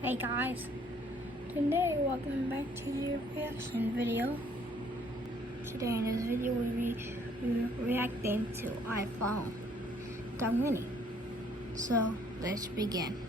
Hey guys, today welcome back to your reaction video. Today in this video we'll be reacting to iPhone the Mini. So let's begin.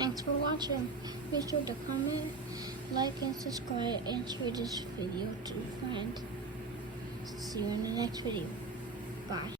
Thanks for watching. Be sure to comment, like, and subscribe, and share this video to friends. See you in the next video. Bye.